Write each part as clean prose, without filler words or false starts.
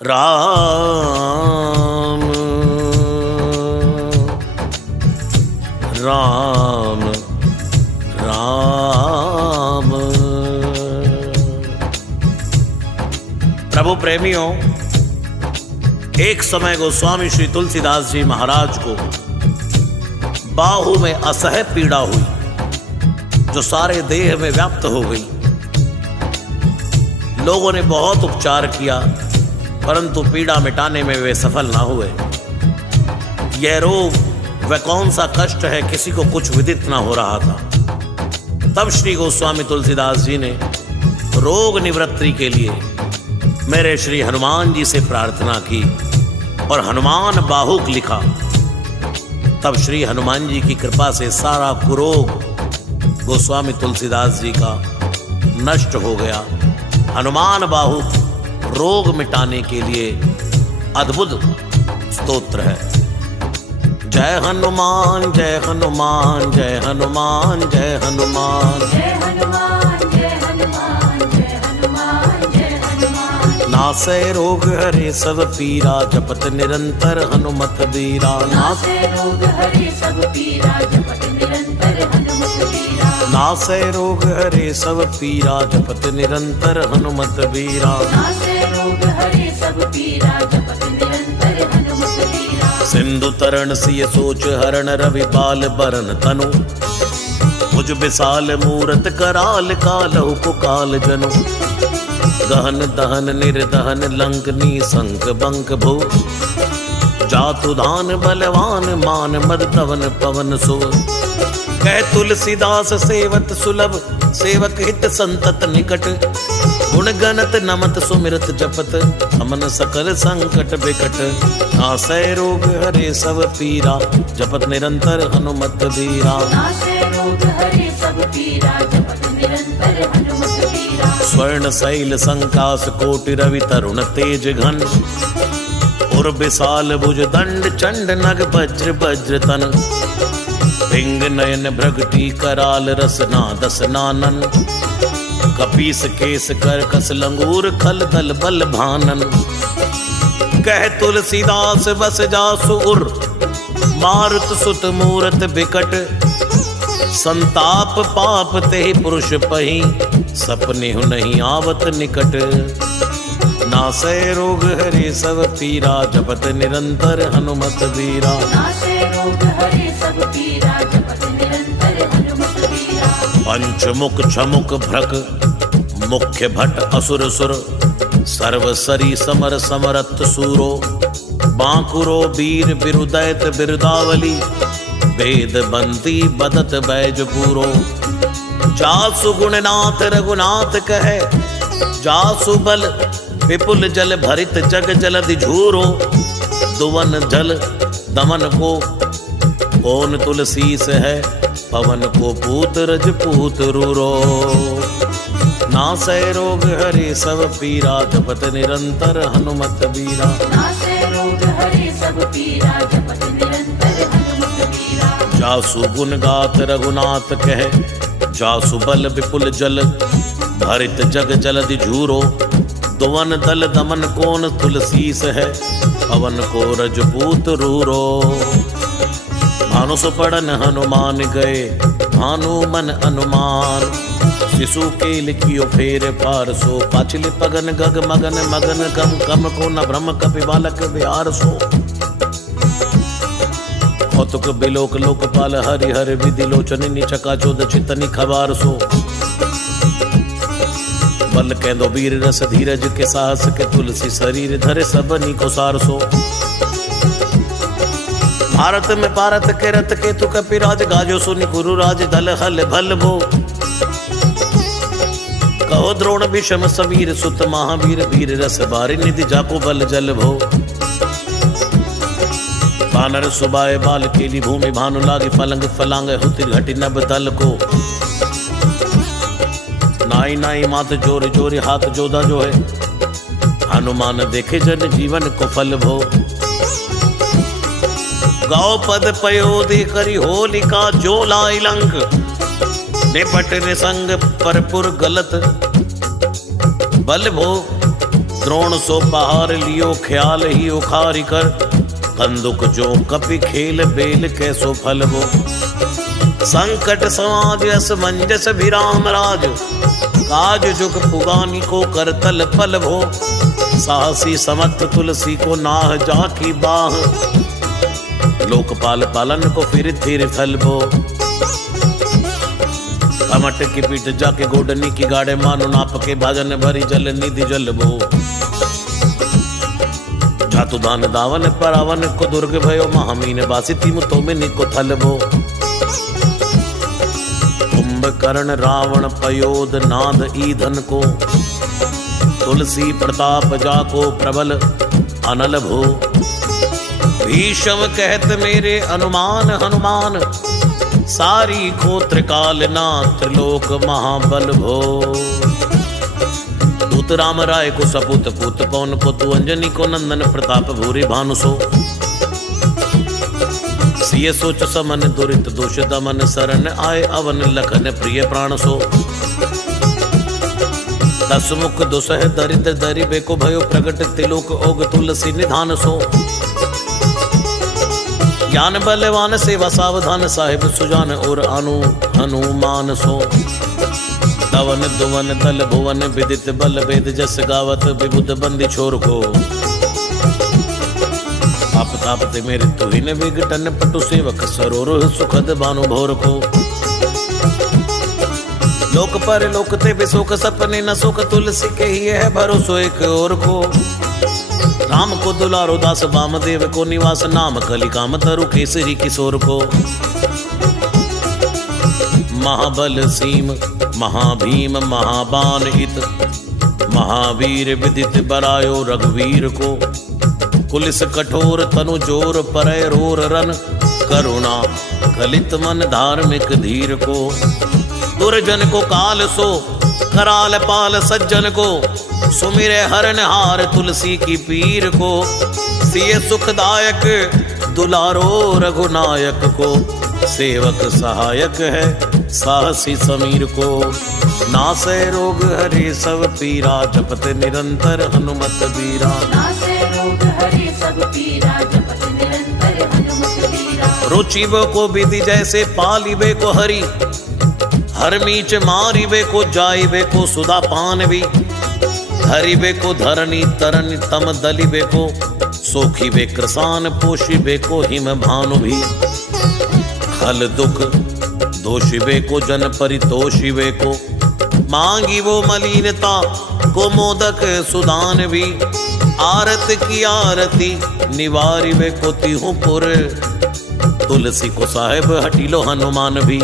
राम राम राम। प्रभु प्रेमियों, एक समय गोस्वामी श्री तुलसीदास जी महाराज को बाहु में असह्य पीड़ा हुई जो सारे देह में व्याप्त हो गई। लोगों ने बहुत उपचार किया परंतु पीड़ा मिटाने में वे सफल ना हुए। यह रोग वह कौन सा कष्ट है किसी को कुछ विदित ना हो रहा था। तब श्री गोस्वामी तुलसीदास जी ने रोग निवृत्ति के लिए मेरे श्री हनुमान जी से प्रार्थना की और हनुमान बाहुक लिखा। तब श्री हनुमान जी की कृपा से सारा कुरोग गोस्वामी तुलसीदास जी का नष्ट हो गया। हनुमान बाहुक रोग मिटाने के लिए अद्भुत स्तोत्र है। जय हनुमान जय हनुमान जय हनुमान जय हनुमान जय हनुमान जय हनुमान जय हनुमान जय हनुमान। नासै रोग हरे सब पीरा जपत निरंतर हनुमत बीरा। नासै रोग हरे सब पीरा जपत निरंतर हनुमत बीरा। नासै रोग हरे सब पीरा जपत निरंतर हनुमत बीरा। नासै रोग हरे सब पीरा जपत निरंतर हनुमत बीरा। सिंधु तरण सिय सोच हरण रवि पाल बरन तनु मुझ विशाल मूरत कराल कालहु कुकाल जनु। गहन दहन निर्दहन लंकनी संक बंक भो जातु धान बलवान मान मद तवन पवन सो। कह तुलसीदास सेवत सुलभ सेवक हित संतत निकट गुण गणत नमत सुमिरत जपत हमन सकल संकट बिकट। नासै रोग हरे सब पीरा जपत निरंतर हनुमत बीरा। नासै रोग हरे सब पीरा जपत निरंतर हनुमत बीरा। स्वर्ण शैल संकास कोटि रवि तरुण तेज घन उर विशाल भुज दंड चंड नग वज्र वज्र तन। पिंग नयन भ्रगटी कराल रसना दसनानन कपीस केस कर कस लंगूर खल दल बल भानन। कह तुलसीदास बस जासु उर मारुत सुत मूरत बिकट संताप पाप ते पुरुष पही सपने नहीं आवत निकट। नासै रोग हरे सब पीरा जपत निरंतर हनुमत बीरा। नासै रोग हरे सब पीरा जपत निरंतर हनुमत बीरा। पंचमुख छमुख भ्रक मुख्य भट असुर सुर सर्वसरी समर समरत सूरो बांकुरो वीर बिरुदैत बिरुदावली वेद बंती बदत बैज पूरो। जासु गुणनाथ रघुनाथ कहे जासु बल विपुल जल भरित जग जलधि झूरो। दुवन जल दमन को कौन तुलसीस है पवन को पूत रजपूत रूरो। नासै रोग हरे सब पीरा जपत निरंतर हनुमत बीरा। नासै रोग हरे सब पीरा जपत निरंतर हनुमत बीरा। जासु गुण गात रघुनाथ कहे जासु बल विपुल जल भरित जग जलधि झूरो। दुवन दल दमन कौन तुलसीस है पवन को रजपूत रूरो। भानुस पड़न हनुमान गए भानु मन अनुमान शिशु के लिखियो फेर पारसो पाछिल पगन गग मगन मगन कम कम को न ब्रह्म कपि बालक बिहार सो। कौतुक बिलोक लोकपाल हरि हर विधि लोचन निचका चोद चितनि खबार सो। बल कैंदो वीर रस धीरज के साहस के तुलसी शरीर धरे सबनी को सार सो। भारत में पारत के रथ के तु कपिराज गाजो सुनि गुरु राज दल हल भल भो। कहो द्रोण विषम समीर सुत महावीर वीर रस बारि निधि जाको बल जल भो। बानर सुबाए बाल केली भूमि भानु लागी पलंग फलांग हुति घटी नभ दल को। नाई नाई मात जोर जोर हाथ जोदा जो है हनुमान देखे जन जीवन को फल भो। गौ पद पयोधि करी होलिका जो लाई लंक निपट निसंग परपुर गलत बल भो द्रोण सो पहाड़ लियो ख्याल ही उखारी कर, कंदुक जो कपि खेल बेल कैसो फल वो। संकट समाज असमंजस विराम राज, काज जुग पुगानी को करतल पल भो। साहसी समर्थ तुलसी को नाह जाकी बाह, लोकपाल पालन को फिर थिर फल भो। कमट की पीठ जाके गोडनी की गाड़े, मानो नाप के भाजन भरी जल निधि जल भो। जातु दान दावन परावन को दुर्ग भयो, महामीन बासी तिम तो में निको थल भो। कुंभकर्ण रावण पयोद नाद ईधन को, तुलसी प्रताप जाको प्रबल अनल भो। भीषम कहत मेरे अनुमान हनुमान, सारी खोत्र काल ना त्रिलोक महाबल भो। दूत राम राय को सपूत पूत पवन को, तू अंजनी को नंदन प्रताप भूरि भानु सो। सिय सोच समन दुरित दोष दमन, शरण आए अवन लखन प्रिय प्राण सो। दसमुख दुसह दरिद्र दरिबे को, भयो प्रगट तिलोक ओग तुलसी निधान सो। ज्ञान बलवान सेवा सावधान, साहिब सुजान और अनु हनुमान सो। दवन दुवन दल भुवन विदित बल वेद, जस गावत विबुध बंदी छोर को। आप तापते मेरे तुहिन विघटन, पटु सेवक सरोर सुखद भानु भोर को। लोक पर लोक ते बिसोक, सपने न सोक, तुलसी के ही है भरोसो एक और को। राम को दुलारो दास वामदेव को, निवास नाम कलि काम तरु केसरी किशोर को। महाबल सीम महाभीम महाबान हित, महावीर विदित बरायो रघुवीर को। कुलिस कठोर तनु जोर परय रोर रन, करुणा कलित मन धार्मिक धीर को। दुर्जन को काल सो, कराल पाल सज्जन को। सुमिरे हरण हार तुलसी की पीर को। सिय सुखदायक दुलारो रघुनायक को, सेवक सहायक है साहसी समीर को। नासै रोग हरे सब पीरा, जपत निरंतर हनुमत बीरा। नासे रोग हरे सब पीरा, जपत निरंतर हनुमत बीरा। रुचिब को विधि जैसे पालिबे को हरि, हरमीच मारिबे को जाइबे को सुधा पान भी। हरिबे को धरणी तरणी तम दलिबे को, सोखिबे कृसान पोषिबे को हिम भानु भी। खल दुख दोषिबे को जन परितोषिबे को, मांगी वो मलिनता को मोदक सुदान भी। आरत की आरती निवारिबे को तिहुपुर, तुलसी को साहेब हटीलो हनुमान भी।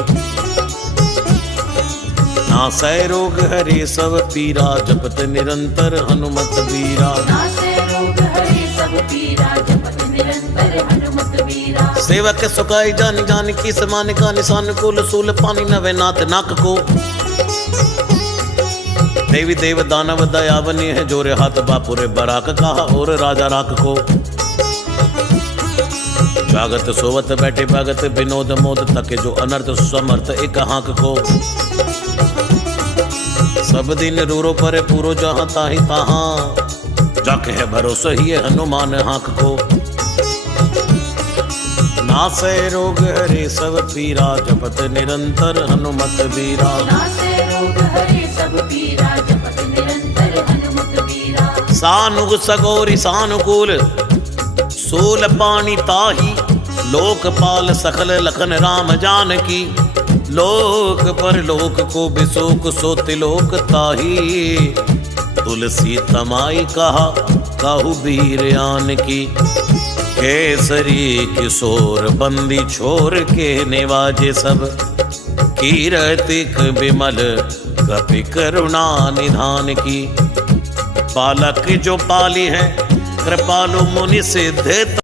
नासै रोग हरे सब पीरा, जपत निरंतर हनुमत बीरा। नासे रोग हरे सब पीरा, जपत निरंतर हनुमत बीरा। सेवक सुखाई जान जान की समान का, निशान कुल सूल पानी नवे नाथ नाक को। देवी देव दानव दयावनी है, जोरे हाथ बापुरे बराक कहा और राजा राक को। जागत सोवत बैठे भगत, विनोद मोद तके जो अनर्थ समर्थ एक हाक को। सब दिन रूरो परे पूरो जहाँ ताही तहाँ, जाके है भरोसा ही है हनुमान हाक को। नासै रोग हरे सब पीरा, जपत निरंतर हनुमत बीरा। नासे रोग हरे सब पीरा, जपत निरंतर हनुमत बीरा। सानुग सगोरी सानुकूल, सूल पानी ताही। लोकपाल सकल लखन राम जानकी, लोक पर लोक को बिसोक सो तिलोक ताही। तुलसी तमाई कहा कहु वीर आन की, केसरी किशोर बंदी छोर के निवाजे सब। कीरतिक विमल कपि करुणा निधान की, पालक जो पाली है कृपालु मुनि सिद्ध।